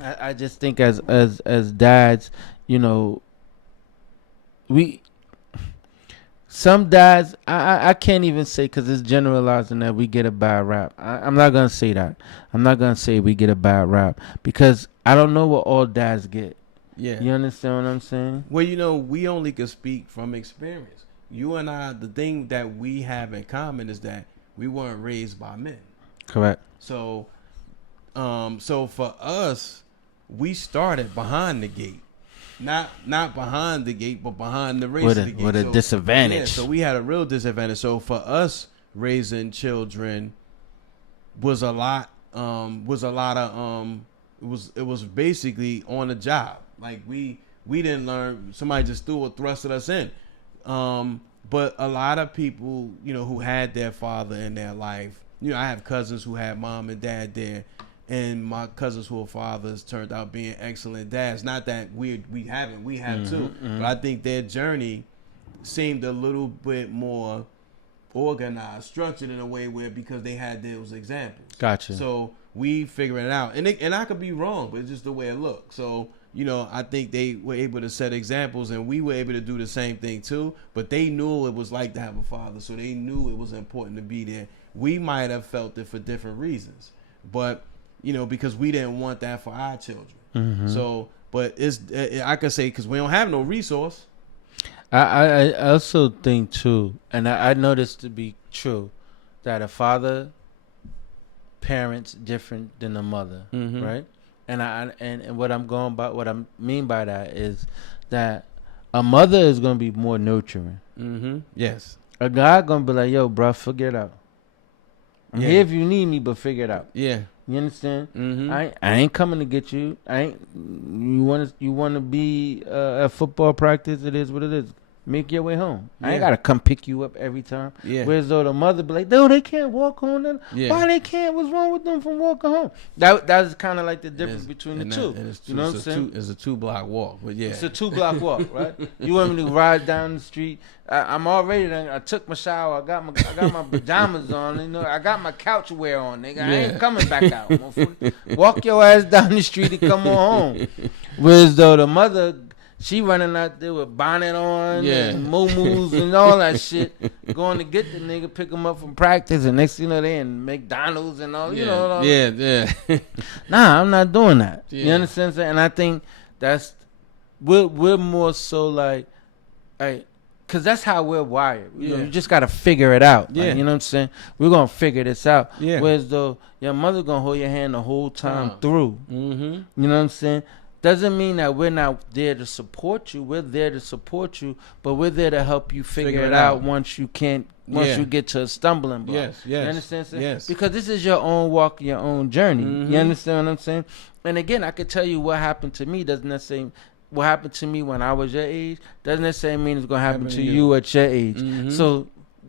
I just think as dads, some dads, I can't even say because it's generalizing that we get a bad rap. I'm not going to say that. I'm not going to say we get a bad rap because I don't know what all dads get. Yeah. You understand what I'm saying? Well, we only can speak from experience. You and I, the thing that we have in common is that we weren't raised by men. Correct. So for us, we started behind the gate, not behind the gate, but behind the race of the gate. With a disadvantage. Yeah, so we had a real disadvantage. So for us, raising children was a lot. It was basically on the job. Like we didn't learn. Somebody just thrusted us in. But a lot of people, who had their father in their life. I have cousins who had mom and dad there, and my cousins who are fathers turned out being excellent dads. Not that we haven't, we have too. But I think their journey seemed a little bit more organized, structured in a way where because they had those examples. Gotcha. So we figuring it out, and I could be wrong, but it's just the way it looked. So I think they were able to set examples, and we were able to do the same thing too. But they knew it was like to have a father, so they knew it was important to be there. We might have felt it for different reasons. but because we didn't want that for our children. Mm-hmm. So, but it's I could say because we don't have no resource. I also think too, and I know this to be true, that a father parents different than a mother, Mhm. right? And what I'm going by, what I mean by that is that a mother is gonna be more nurturing. Mm-hmm. Yes. A guy gonna be like, "Yo, bro, figure it out. I'm Yeah. here if you need me, but figure it out." Yeah. You understand? Mm-hmm. I ain't coming to get you. I ain't. You wanna be at football practice? It is what it is. Make your way home. I Yeah. ain't gotta come pick you up every time. Yeah. Whereas though the mother be like, "No, they can't walk home. Then. Yeah. Why they can't? What's wrong with them from walking home?" That's kind of like the difference between the two. You know what I'm saying? It's a 2-block walk, but yeah. It's a 2-block walk, right? You want me to ride down the street? I'm already done. I took my shower. I got my pajamas on. I got my couch wear on, nigga. I ain't coming back out. Motherfucker. Walk your ass down the street and come on home. Whereas though the mother, she running out there with bonnet on and moo-moos and all that shit, going to get the nigga, pick him up from practice, and next thing you know, they in McDonald's and all, all Yeah. Nah, I'm not doing that. Yeah. You understand what I'm saying? And I think that's, we're more so like, because that's how we're wired. You just got to figure it out. Yeah. Like, you know what I'm saying? We're going to figure this out. Yeah. Whereas though your mother going to hold your hand the whole time through. Mm-hmm. You know what I'm saying? Doesn't mean that we're not there to support you. We're there to support you, but we're there to help you figure it out once you you get to a stumbling block. Yes. You understand what I'm saying? Yes. Because this is your own walk, your own journey. Mm-hmm. You understand what I'm saying? And again, I could tell you what happened to me doesn't necessarily, what happened to me when I was your age doesn't necessarily mean it's going to happen to you at your age. Mm-hmm. So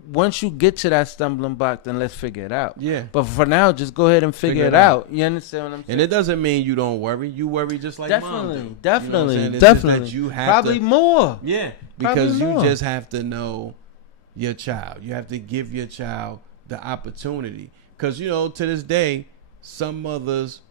once you get to that stumbling block, then let's figure it out. Yeah. But for now, just go ahead and figure it out. You understand what I'm saying? And it doesn't mean you don't worry. You worry just like mom do. Definitely. You know it's just that you have probably more. Yeah. Probably Because you more. just have to know your child. You have to give your child the opportunity. Because, to this day, some mothers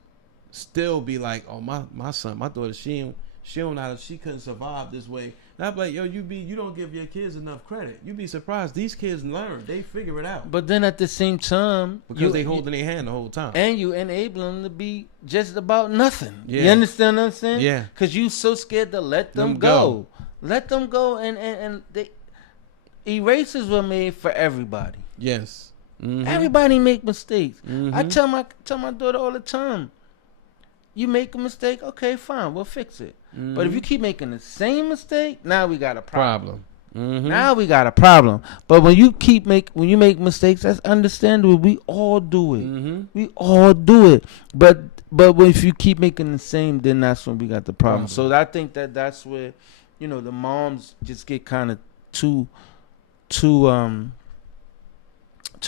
still be like, oh, my son, my daughter, she couldn't survive this way. And I'm like, yo, you don't give your kids enough credit. You'd be surprised. These kids learn. They figure it out. But then at the same time, Because they holding their hand the whole time. And you enable them to be just about nothing. Yeah. You understand what I'm saying? Yeah. Because you so scared to let them go. Let them go, and they, erasers were made for everybody. Yes. Mm-hmm. Everybody make mistakes. Mm-hmm. I tell my daughter all the time, you make a mistake, okay, fine, we'll fix it. Mm-hmm. But if you keep making the same mistake, now we got a problem. Mm-hmm. Now we got a problem. But when you you make mistakes, that's understandable. We all do it. Mm-hmm. We all do it. But if you keep making the same, then that's when we got the problem. So I think that's where, the moms just get kind of too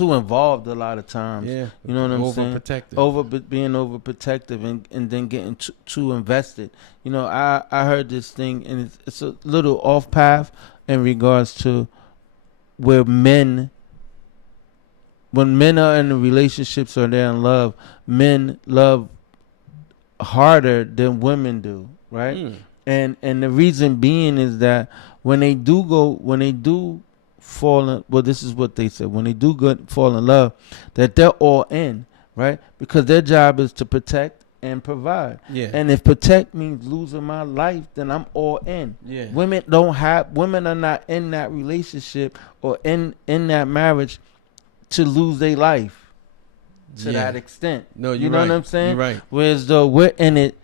involved a lot of times. Yeah. You know what I'm saying? Overprotective. Being overprotective and then getting too invested. I heard this thing, and it's a little off path in regards to where when men are in relationships or they're in love, men love harder than women do, right? Mm. And the reason being is that when they do fall in, well, this is what they said, when they do fall in love, that they're all in, right? Because their job is to protect and provide. Yeah. And if protect means losing my life, then I'm all in. Yeah. Women are not in that relationship or in that marriage to lose their life to that extent. No, you know what I'm saying? You're right. Whereas though we're in it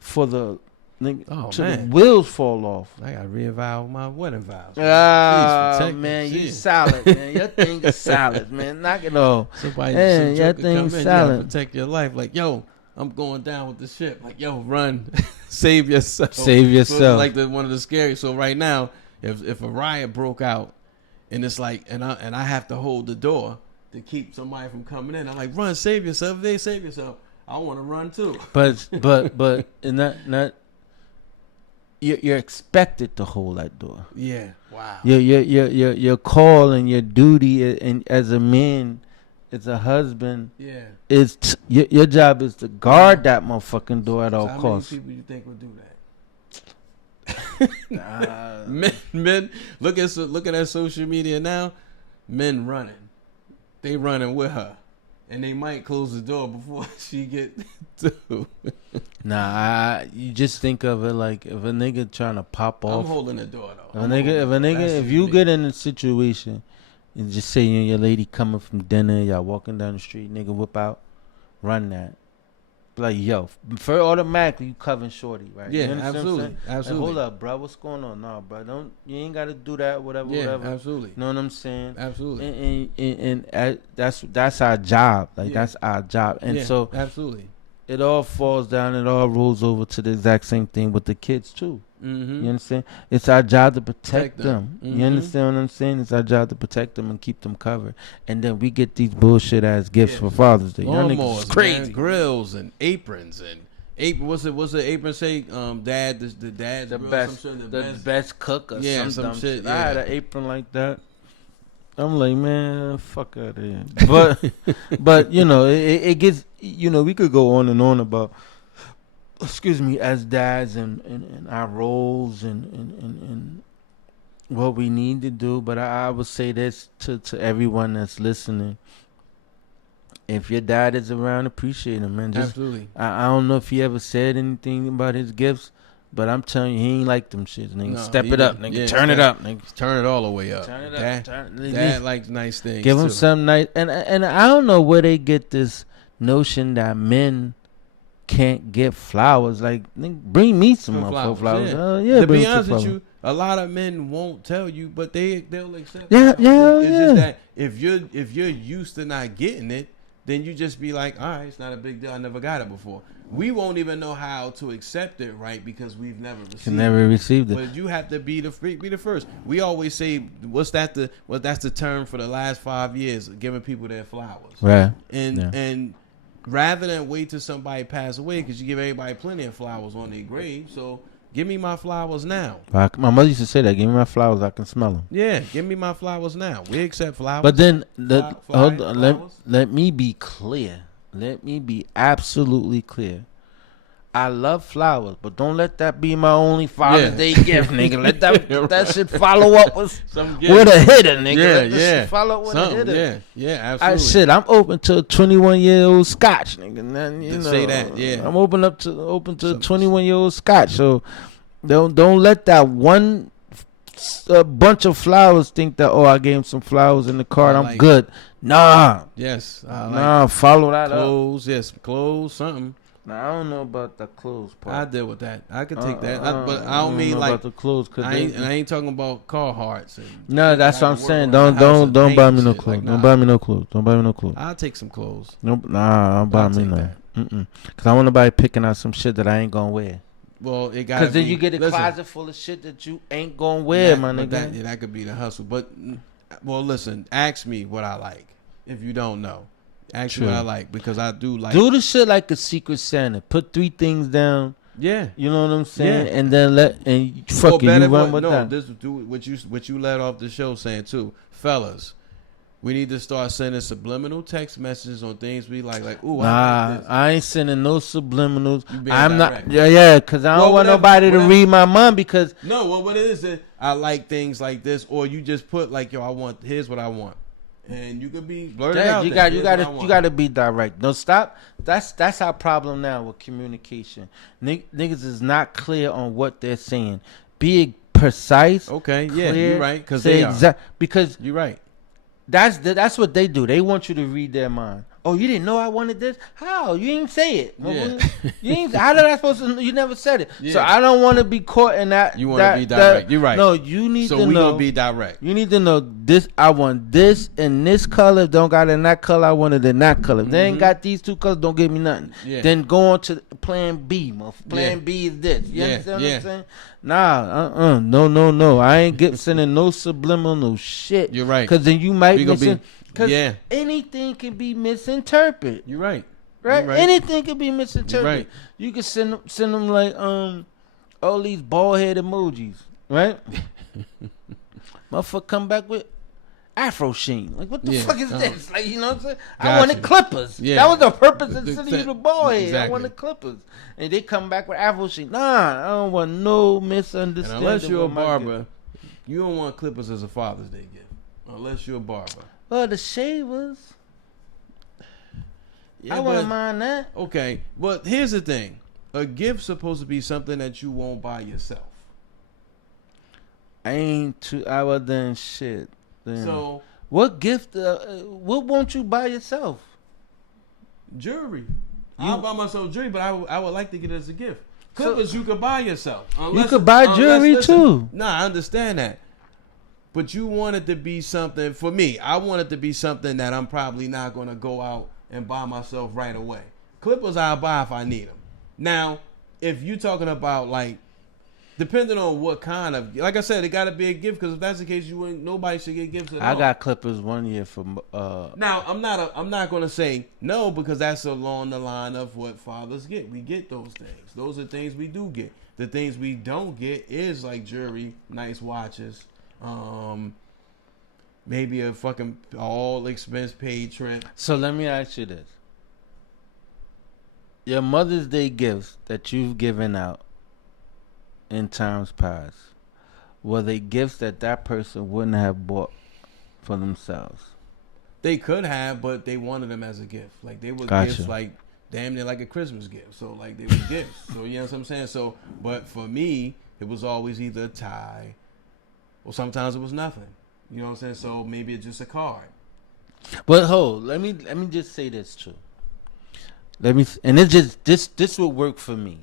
for the the wheels fall off. I gotta reevaluate my wedding vows. Man, you solid, man. Your thing is solid, man. Knock it off. Somebody, Man, your thing thing's solid. solid. Protect your life. Like, yo, I'm going down with the ship. Like, yo, run, save yourself. Save yourself. So it's like one of the scary. So right now, if a riot broke out, and it's like, and I have to hold the door to keep somebody from coming in, I'm like, run, save yourself. If they save yourself, I want to run too. But and not. You're expected to hold that door. Yeah. Wow. Your call and your duty, and as a man, as a husband, is your job is to guard that motherfucking door at all costs. How many people you think will do that? Men look at that social media now. Men running, they running with her. and they might close the door before she get to. Nah, you just think of it like if a nigga trying to pop I'm off. holding the door though. If you get in a situation and just say you and your lady coming from dinner, y'all walking down the street, nigga whip out, run that. Like, yo, for automatically you covering shorty, right? Yeah, You understand absolutely, what I'm saying? absolutely. Like, hold up, bro, what's going on? No, bro, you ain't got to do that, whatever, Yeah, whatever. absolutely. You know what I'm saying? Absolutely. And that's our job. Like, Yeah. that's our job. And Yeah, so absolutely. it all falls down, it all rolls over to the exact same thing with the kids, too. Mm-hmm. You understand? It's our job to protect Protect them. them. Mhm. You understand what I'm saying? It's our job to protect them and keep them covered. And then we get these bullshit ass gifts Yeah. for Father's Day. Y'all niggas Lawnmowers, is crazy. man, grills and aprons and what's the apron say? Dad, the dad's The grill, best, some shit, the best cook or Yeah, some some dumb shit, shit. I had yeah. an apron like that. I'm like, man, fuck out of here. But you know, it gets. You know, we could go on and on about. Excuse me, as dads and our roles and what we need to do. But I would say this to everyone that's listening. If your dad is around, appreciate him, man. Just, Absolutely. I don't know if he ever said anything about his gifts, but I'm telling you, he ain't like them shits. Nigga, No, step he it up, didn't. nigga. Yeah, Turn it up, nigga. Turn it all the way up. Turn it up. Dad likes nice things. Give him too. something nice. And I don't know where they get this notion that men can't get flowers. Like, nigga, bring me some motherfucking flowers. Yeah. To bring be some honest with flowers. you, a lot of men won't tell you, but they'll accept. Yeah, it. yeah, It's yeah. just that if you're used to not getting it, then you just be like, all right, it's not a big deal. I never got it before. We won't even know how to accept it, right? Because we've never received Never received it. But you have to be the first. We always say, that's the term for the last 5 years, giving people their flowers. Right. And rather than wait till somebody pass away, because you give everybody plenty of flowers on their grave, so give me my flowers now. My mother used to say that. Give me my flowers. I can smell them. Yeah, give me my flowers now. We accept flowers. But then, Hold on, let me be clear. Let me be absolutely clear. I love flowers, but don't let that be my only Father's Day gift, nigga. Let that shit follow up with some a hitter, nigga. Yeah, Let that yeah. shit follow up with a hitter. Yeah, absolutely. I'm open to a 21-year-old Scotch, nigga. And then, you know, Say that, yeah. I'm open to a 21-year-old Scotch. So don't let that one bunch of flowers think that I gave him some flowers in the card. I'm like good. Nah. Yes. Follow that up. Clothes, yes, clothes, something. Now, I don't know about the clothes part. I deal with that. I could take that. But I don't mean know like about the clothes. I ain't talking about Carhartts. No, that's what I'm saying. Don't buy me no clothes. Don't buy me no clothes. Don't buy me no clothes. I'll take some clothes. Nope. Nah, don't buy me none. Cause I want nobody picking out some shit that I ain't gonna wear. Well, it got. Cause then you get a closet full of shit that you ain't gonna wear, my nigga. That could be the hustle. But well, listen. Ask me what I like. If you don't know, ask me what I like, because I do like. Do the shit like a Secret Santa. Put 3 things down. Yeah. You know what I'm saying? Yeah. And then fuck it, you run with that. This do what you led off the show saying too, fellas. We need to start sending subliminal text messages on things we like. Like, ooh, I ain't sending no subliminals. I'm direct. not. Yeah, because I don't want nobody to read my mind because. No, well, what it is I like things like this, or you just put like, yo, here's what I want, and you could be blurted out. You got to be direct. Don't stop. That's our problem now with communication. Niggas is not clear on what they're saying. Be precise. Okay, clear, yeah, you're right. Because because you're right. That's what they do. They want you to read their mind. Oh, you didn't know I wanted this? How? You didn't say it. Yeah. You ain't. How did I supposed to? You never said it. Yeah. So I don't want to be caught in that. You want to be direct. You're right. No, you need to know. So we gonna be direct. You need to know this. I want this in this color. Don't got it in that color. I want it in that color. If they ain't got these 2 colors, don't give me nothing. Yeah. Then go on to plan B. Plan B is this. You understand what I'm saying? Nah. No. I ain't sending no subliminal shit. You're right. Because then you might be. Because anything can be misinterpreted. You're right. Right? You're right. Anything can be misinterpreted. Right. You can send them like all these bald head emojis, right? Motherfucker come back with Afro Sheen. Like, what the fuck is this? Like, you know what I'm saying? I wanted clippers. Yeah. That was the purpose of sending you the bald head. Exactly. I wanted clippers. And they come back with Afro Sheen. Nah, I don't want no misunderstanding. And unless you're a barber, you don't want clippers as a Father's Day gift. Unless you're a barber. Well, the shavers. Yeah, I wouldn't but mind that. okay. But here's the thing: a gift's supposed to be something that you won't buy yourself. I ain't too. I was then shit. Then. So What gift? What won't you buy yourself? jewelry. You- I'll buy myself jewelry, but I would like to get it as a gift. Clippers you could buy yourself. You could buy jewelry too. Nah, I understand that. But you want it to be something, for me, I want it to be something that I'm probably not going to go out and buy myself right away. Clippers I'll buy if I need them. Now, if you're talking about like, depending on what kind of, like I said, it got to be a gift, because if that's the case, nobody should get gifts at all. I got Clippers one year from. Now, I'm not going to say no, because that's along the line of what fathers get. We get those things. Those are things we do get. The things we don't get is like jewelry, nice watches, maybe a fucking all expense paid trip. So let me ask you this: your Mother's Day gifts that you've given out in times past, were they gifts that person wouldn't have bought for themselves? They could have, but they wanted them as a gift. Like they were Gotcha. gifts, like damn near like a Christmas gift. So like they were gifts. So you know what I'm saying. So, but for me, it was always either a tie, or sometimes it was nothing. You know what I'm saying. So maybe it's just a card. But hold, let me just say this too. And it just this would work for me.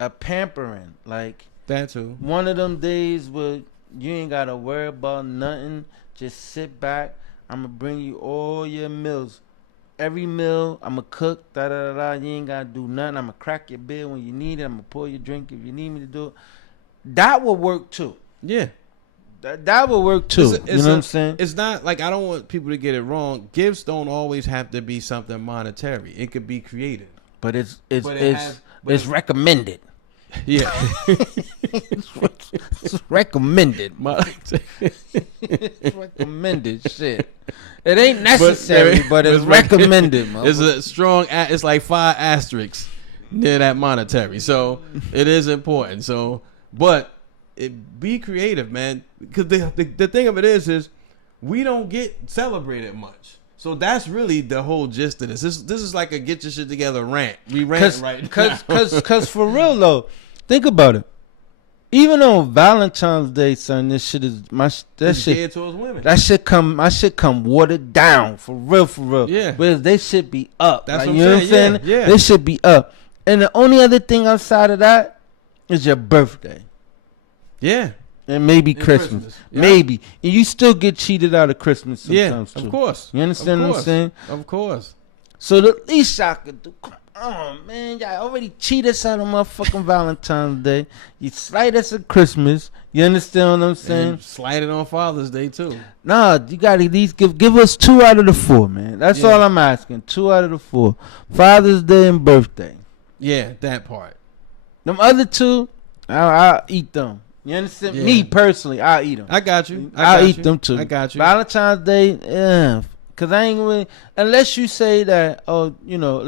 A pampering, like That too. one of them days where you ain't gotta worry about nothing. Just sit back. I'ma bring you all your meals. Every meal I'ma cook. Da da da da. You ain't gotta do nothing. I'ma crack your beer when you need it. I'ma pour your drink if you need me to do it. That would work too. Yeah. That would work too. It's You know what I'm saying? It's not like, I don't want people to get it wrong. Gifts don't always have to be something monetary. It could be creative. But it's recommended. Yeah. It's recommended. It's recommended shit. It ain't necessary, but it's recommended. It's a strong. It's like 5 asterisks near that monetary. So it is important. So, but be creative, man. Because the thing of it is we don't get celebrated much. So that's really the whole gist of this. This is like a get your shit together rant. We rant right now. Cause for real though, think about it. Even on Valentine's Day, son, this shit is It's geared towards women. my shit come watered down for real. Yeah. Whereas they should be up. That's Like, what you know I'm what I'm saying. saying? Yeah. They should be up. And the only other thing outside of that is your birthday. Yeah. And maybe And Christmas. Yeah. Maybe. And you still get cheated out of Christmas Yeah. sometimes too. Of course. You understand what I'm saying? Of course. So the least y'all could do, come on, man, y'all already cheat us out of motherfucking Valentine's Day. You slight us at Christmas. You understand what I'm saying? And slide it on Father's Day too. Nah, you gotta at least give us 2 out of the 4, man. That's Yeah. all I'm asking. 2 out of the 4. Father's Day and birthday. Yeah, that part. Them other 2, I'll eat them. You understand? Yeah. Me personally, I'll eat them. I got you. I'll eat them too. I got you. Valentine's Day, yeah. Cause I ain't really, unless you say that, oh, you know,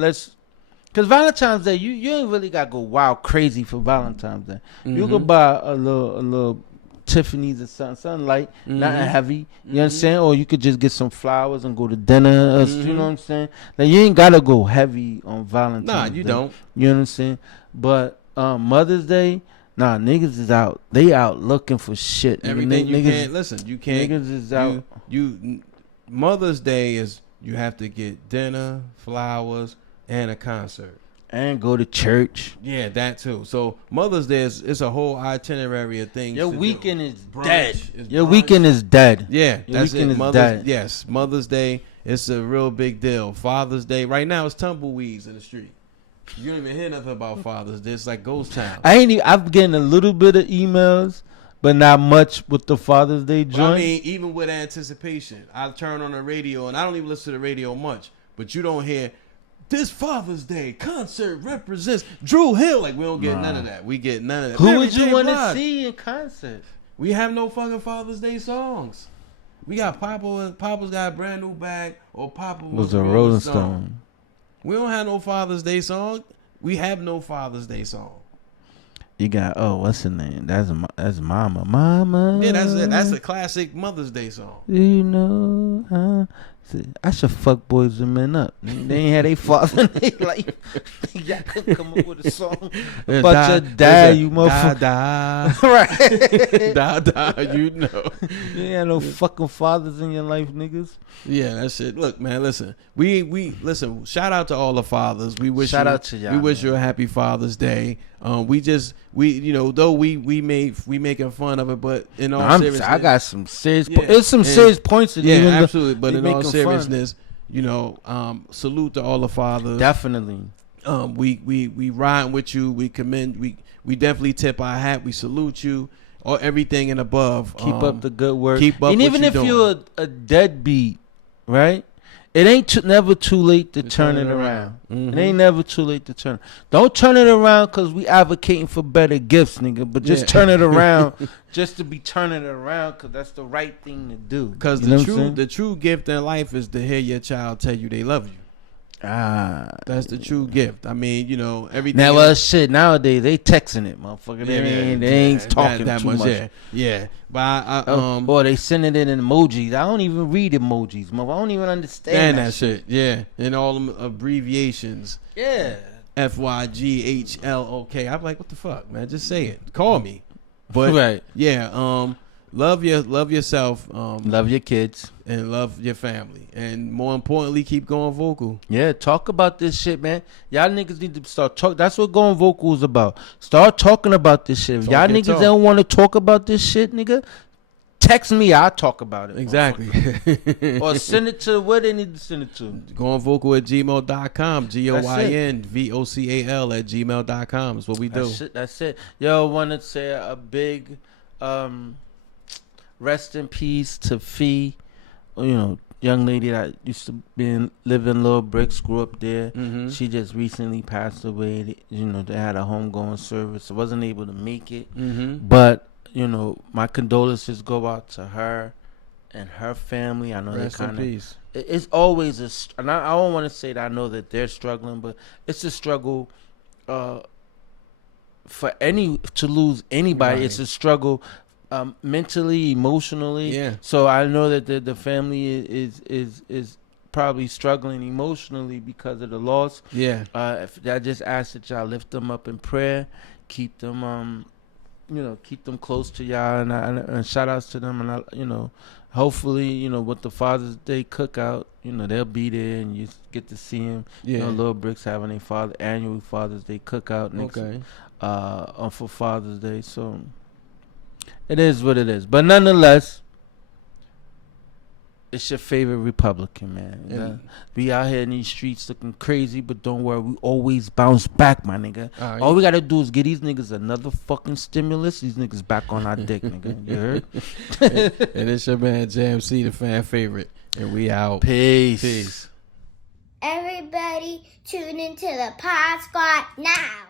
cause Valentine's Day, you ain't really gotta go wild crazy for Valentine's Day. You Mhm. could buy a little Tiffany's or something light, nothing heavy. You understand? Or you could just get some flowers and go to dinner. Or, you know what I'm saying? Like you ain't gotta go heavy on Valentine's Day. Nah, you don't. You know what I'm saying? But Mother's Day, nah, niggas is out. They out looking for shit. Everything you niggas, can't listen. You can't. Niggas is out. You Mother's Day is you have to get dinner, flowers, and a concert. And go to church. Yeah, that too. So Mother's Day is it's a whole itinerary of things. Your to weekend do. is Brunch dead. is Your brunch. weekend is dead. Yeah, Your that's weekend it. is Mother's dead. Yes, Mother's Day. It's a real big deal. Father's Day. Right now, it's tumbleweeds in the street. You don't even hear nothing about Father's Day. It's like ghost town. I'm getting a little bit of emails, but not much with the Father's Day But joint. I mean, even with anticipation, I turn on the radio, and I don't even listen to the radio much, but you don't hear, this Father's Day concert represents Drew Hill. Like, we don't get none of that. We get none of that. Who Mary would you J. want to Blige. see in concert? We have no fucking Father's Day songs. We got Papa's got a brand new bag, or Papa Was a Rolling Stone. We don't have no Father's Day song. We have no Father's Day song. You got what's the name? That's Mama. Yeah, that's it. That's a classic Mother's Day song. You know, I should fuck boys and men up. They ain't had a father in their life. Y'all couldn't come up with a song about your dad, you motherfucker. Da, Right. da, you know. You ain't had no fucking fathers in your life, niggas. Yeah, that shit. Look, man, listen. We listen. Shout out to all the fathers. We wish Shout you, out to y'all, We wish man. you a happy Father's Day. Though we making fun of it, but in all seriousness, I got some serious. Yeah, It's some and- serious points. That yeah, even though absolutely. But they in all making seriousness, salute to all the fathers. fun. Definitely. We ride with you. We commend. We definitely tip our hat. We salute you. Or everything and above. Keep up the good work. Keep up and what even you if doing. you're a deadbeat, right? It ain't never too late to turn it around. Mhm. It ain't never too late to turn. Don't turn it around because we advocating for better gifts, nigga. But just Yeah. turn it around, just to be turning it around, because that's the right thing to do. Because You know the what I'm saying? the true gift in life is to hear your child tell you they love you. That's the true gift. I mean, everything. Now, else- shit. Nowadays they texting it, motherfucker. They ain't talking that too much. Yeah. But I Or they sending it in emojis. I don't even read emojis, mother. I don't even understand and that, that shit. Yeah, and all them abbreviations. Yeah. FYGHLOK. I'm like, what the fuck, man? Just say it. Call me. But Right. yeah, love yourself, Love your kids. and love your family, and more importantly, keep going vocal. Yeah, talk about this shit, man. Y'all niggas need to start talk. That's what going vocal is about. Start talking about this shit. If Talk y'all your niggas talk. don't want to talk about this shit, nigga, text me. I'll talk about it. Exactly. motherfucker. Or send it to where they need to send it to. Going vocal at gmail.com. GOYNVOCAL at gmail.com is what we do. That's it. Yo, want to say a big rest in peace to Fee. Young lady that used to live in Little Bricks, grew up there. Mhm. She just recently passed away. They had a homegoing service. I wasn't able to make it. Mm-hmm. But, my condolences go out to her and her family. I know Rest they in kind of... peace. It's always and I don't want to say that I know that they're struggling, but it's a struggle for to lose anybody. Right. It's a struggle mentally, emotionally. Yeah. So I know that the family is probably struggling emotionally because of the loss. Yeah. If I just ask that y'all lift them up in prayer, keep them keep them close to y'all, and shout outs to them, and hopefully with the Father's Day cookout, they'll be there and you get to see them. Yeah. Little Bricks having a annual Father's Day cookout next Okay. for Father's Day, so it is what it is. But nonetheless, it's your favorite Republican, man. And- We out here in these streets looking crazy, but don't worry, we always bounce back, my nigga. All right. All we gotta do is get these niggas another fucking stimulus. These niggas back on our dick, nigga. You heard? And it's your man JMC, the fan favorite, and we out. Peace. Peace. Everybody tune into the Pod Squad now.